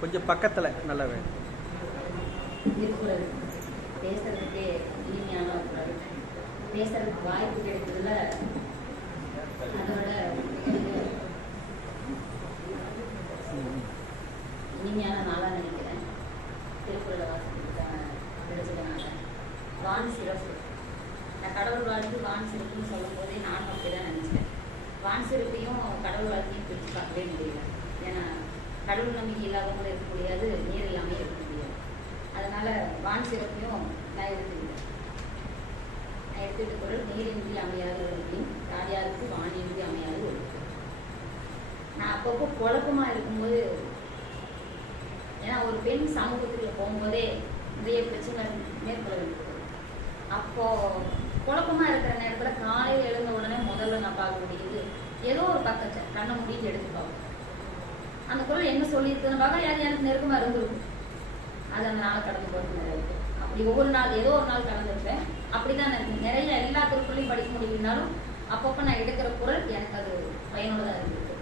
கொஞ்சம் பக்கத்தில் நல்லா வேணும் திருக்குறள் பேசுறதுக்கே இனிமையான ஒரு குரல் பேசுறதுக்கு வாய்ப்பு கிடைக்கிறதுல அதோட இனிமையான நாளாக நினைக்கிறேன். திருக்குறளை வாசிக்கிறதுக்கான கிடைச்சதுனால வான் சிறப்பு. நான் கடவுள் வாழ்த்து வான் சிறப்புன்னு சொல்லும் போதே நானும் அப்படிதான் நினைச்சேன். வான் சிறப்பையும் கடவுள் வாழ்த்தையும் பிரித்து பார்க்கவே முடியல. ஏன்னா கடவுள் நம்பிக்கை இல்லாதவங்களும் இருக்க முடியாது நீர் இல்லாமல் இருக்க முடியாது. அதனால வான் சிறப்பையும் நான் எடுத்துக்கிட்டேன். நான் எடுத்துக்கிட்ட பொருள் நீரின்றி அமையாது அப்படின்னு யாருக்கு வானின்றி அமையாது ஒழுங்கு நான் அப்பப்போ குழப்பமா இருக்கும்போது ஏன்னா ஒரு பெண் சமூகத்துக்குள்ள போகும்போதே நிறைய பிரச்சனை மேற்கொள்ள வேண்டியது அப்போ குழப்பமா இருக்கிற நேரத்துல காலையில் எழுந்த உடனே முதல்ல நான் பார்க்க முடியுது ஏதோ ஒரு பக்கத்தை கண்ணை முடிஞ்சு எடுத்து பார்ப்பேன். அந்த குரல் என்ன சொல்லியிருக்குன்னு பார்க்க யார் எனக்கு நெருக்கமாக இருந்திருக்கும். அதை அந்த கடந்து போகிறது அப்படி ஒவ்வொரு நாள் ஏதோ ஒரு நாள் கடந்துருப்பேன். அப்படிதான் எனக்கு நிறைய எல்லா திருக்குறளையும் படிக்க முடியும்னாலும் அப்பப்போ நான் எடுக்கிற குரல் எனக்கு அது பயனுள்ளதாக இருந்திருக்கு.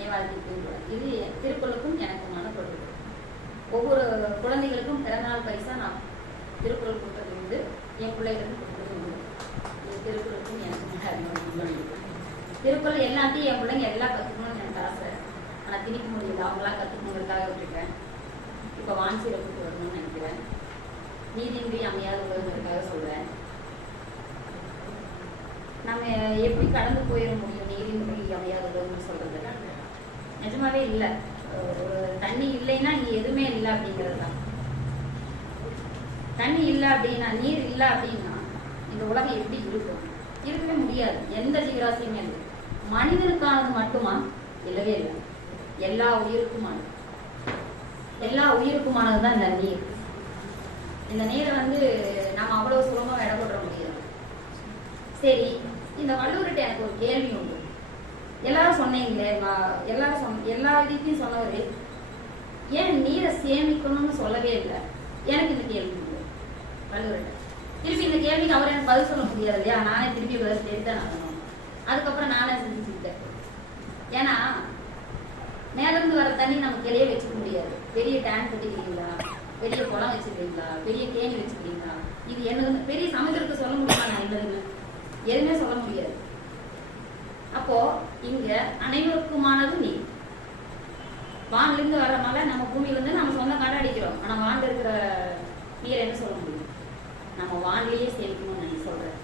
என் வாழ்க்கைக்கு இது திருக்குறளுக்கும் எனக்குமான தொடர்பு ஒவ்வொரு குழந்தைகளுக்கும் பிறந்தநாள் பைசா நான் திருக்குறள் கொடுத்தது உண்டு. என் பிள்ளைகளுக்கும் கொடுத்தது உண்டு. இது திருக்குறளுக்கும் எனக்கும் திருக்குறள் எல்லாத்தையும் என் பிள்ளைங்க எல்லாம் கற்றுக்கணும்னு எனக்கு ஆசை. நான் திணிக்க முடியல. அவங்களாம் கற்றுக்கணுங்கிறதுக்காக விட்டுருக்கேன் இப்போ வான் கூட்டு வரணும்னு நினைக்கிறேன். நீதியின்றி அமையாத உலகங்களுக்காக சொல்கிறேன் நம்ம எப்படி கடந்து போயிட முடியும் நீதியின்றி அமையாத உலகம்னு சொல்கிறது நிஜமாவே இல்லை. ஒரு தண்ணி இல்லைன்னா இங்க எதுவுமே இல்லை அப்படிங்கிறது தான். தண்ணி இல்லை அப்படின்னா நீர் இல்லை அப்படின்னா இந்த உலகம் எப்படி இருக்கும்? இருக்கவே முடியாது. எந்த ஜீவராசியுமே இல்லை. மனிதனுக்கானது மட்டுமா? இல்லவே இல்லை. எல்லா உயிருக்குமானது. எல்லா உயிருக்குமானது தான் இந்த நீர். இந்த நீரை வந்து நம்ம அவ்வளவு சுலபமாக இடம் போட முடியாது. சரி இந்த வள்ளுவர்கிட்ட எனக்கு ஒரு கேள்வி உண்டு. எல்லாரும் சொன்னீங்களே எல்லாரும் சொன்ன எல்லா இதுக்கும் சொன்னவரு ஏன் நீரை சேமிக்கணும்னு சொல்லவே இல்லை? எனக்கு இந்த கேள்வி உண்டு. வள்ளுவர்கிட்ட. திருப்பி இந்த கேள்விக்கு அவர் எனக்கு பதில் சொல்ல முடியாது இல்லையா? நானே திருப்பி பதில் தேடி ஆகணும். அதுக்கப்புறம் நானே செஞ்சுக்கிட்டேன் ஏன்னா மேல இருந்து வர தண்ணி நம்ம கிளையே வச்சுக்க முடியாது. பெரிய டேங்க் கட்டிக்கிறீங்களா பெரிய குளம் வச்சுக்கிறீங்களா பெரிய தேனி வச்சுக்கிறீங்களா இது என்ன பெரிய சமுதிரத்தை சொல்ல முடியுமா? நான் எதுவுமே சொல்ல முடியாது. அப்போ இங்க அனைவருக்குமானது நீர். வானிலிருந்து வர்ற மழை நம்ம பூமியில இருந்து நம்ம சொந்த கடை அடிக்கிறோம். ஆனா வான்ல இருக்கிற நீர் என்ன சொல்ல முடியும்? நம்ம வானிலேயே சேமிக்கணும்னு நான் சொல்றேன்.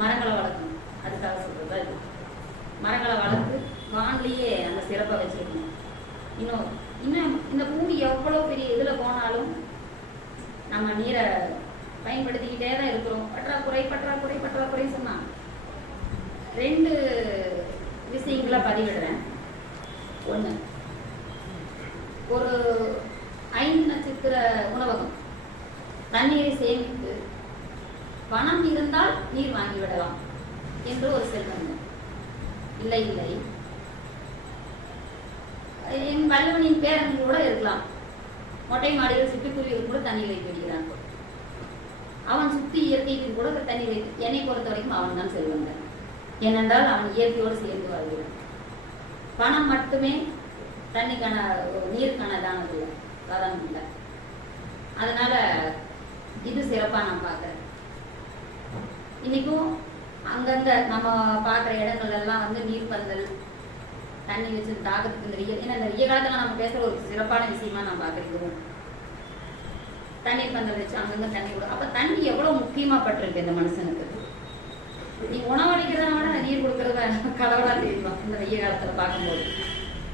மரங்களை வளர்க்கணும். அதுக்காக சொல்றது மரங்களை வளர்த்து வானிலேயே அந்த சிறப்பை வச்சிருக்கணும். இன்னும் இன்னும் இந்த பூமி எவ்வளோ பெரிய இதில் போனாலும் நம்ம நீரை பயன்படுத்திக்கிட்டே தான் இருக்கிறோம். பற்றாக்குறை பற்றாக்குறை பற்றாக்குறை சொன்னா ரெண்டு விஷயங்களை பதிவிடுறேன். ஒன்று ஒரு ஐந்து நட்சத்திர உணவகம். தண்ணீரை சேமித்து பணம் இருந்தால் நீர் வாங்கிவிடலாம் என்று ஒரு செல்வம். இல்லை இல்லை. என் வல்லவனின் பேரன் கூட இருக்கலாம். மொட்டை மாடியில் சிட்டுக்குருவிகள் கூட தண்ணி வைத்து விடுகிறான் அவன் சுத்தி இயற்கைக்கு கூட தண்ணி வைத்து என்னை பொறுத்த வரைக்கும் அவன் தான் செல்வங்க. ஏனென்றால் அவன் இயற்கையோடு சேர்ந்து வாழ்கிறான். பணம் மட்டுமே தண்ணிக்கான நீருக்கான தானம் இல்லை சாதாரணம் இல்லை அதனால இது சிறப்பா நான் பார்க்கறேன். இன்னைக்கும் அங்கங்க நம்ம பார்க்குற இடங்கள் எல்லாம் வந்து நீர் பந்தல் தண்ணி வச்சு தாகத்துக்கு நிறைய ஏன்னா இந்த வெய்ய காலத்துல நம்ம பேசுற ஒரு சிறப்பான விஷயமா நான் பார்க்குறேன் தண்ணீர் பந்தல் வச்சு அங்கங்க தண்ணி விடும் அப்ப தண்ணி எவ்வளவு முக்கியமா பட்டிருக்கு இந்த மனுஷனுக்கு? நீ உணவளிக்கிறத விட நீர் கொடுக்கறத கலவரா தெரியும் இந்த வெய்ய காலத்துல பார்க்கும்போது.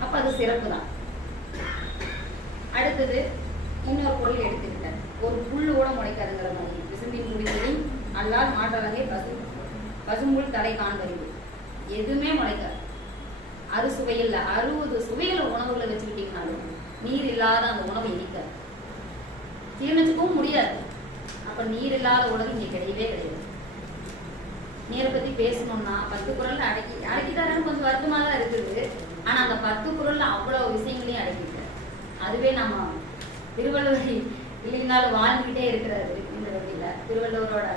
அப்ப அது சிறப்பு தான். அடுத்தது இன்னொரு பொருள் எடுத்துக்கிட்டேன். ஒரு புல்லு கூட முளைக்காதுங்கிற மாதிரி. விசும்பின் குடிசை அல்லால் மாட்டழகை பசு பசும்புல் தலை காண்பறிவு. எதுவுமே முளைக்காது. அது சுவையில்ல அறுபது சுவையில உணவுகளை வச்சுக்கிட்டீங்கனாலும் நீர் இல்லாத அந்த உணவு இனிக்காது ஜீரணிச்சுக்கவும் முடியாது. அப்ப நீர் இல்லாத உணவு இங்க கிடையவே கிடையாது. நீரை பத்தி பேசணும்னா பத்து குரல்ல அடக்கி அடக்கி கொஞ்சம் வருத்தமா தான் இருக்குது. ஆனா அந்த பத்து குரல்ல அவ்வளவு விஷயங்களையும் அடக்கிட்டு அதுவே நம்ம திருவள்ளுவரை இல்லைனாலும் வாழ்ந்துகிட்டே இருக்கிறாரு இந்த வகையில. திருவள்ளுவரோட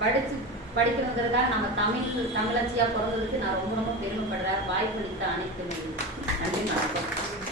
படிச்சு படிக்கணுங்கிறதா நம்ம தமிழ் தமிழச்சியாக பிறந்ததுக்கு நான் ரொம்ப ரொம்ப பெருமைப்படுறேன். வாய்ப்பளித்த அனைத்து நன்றி வணக்கம்.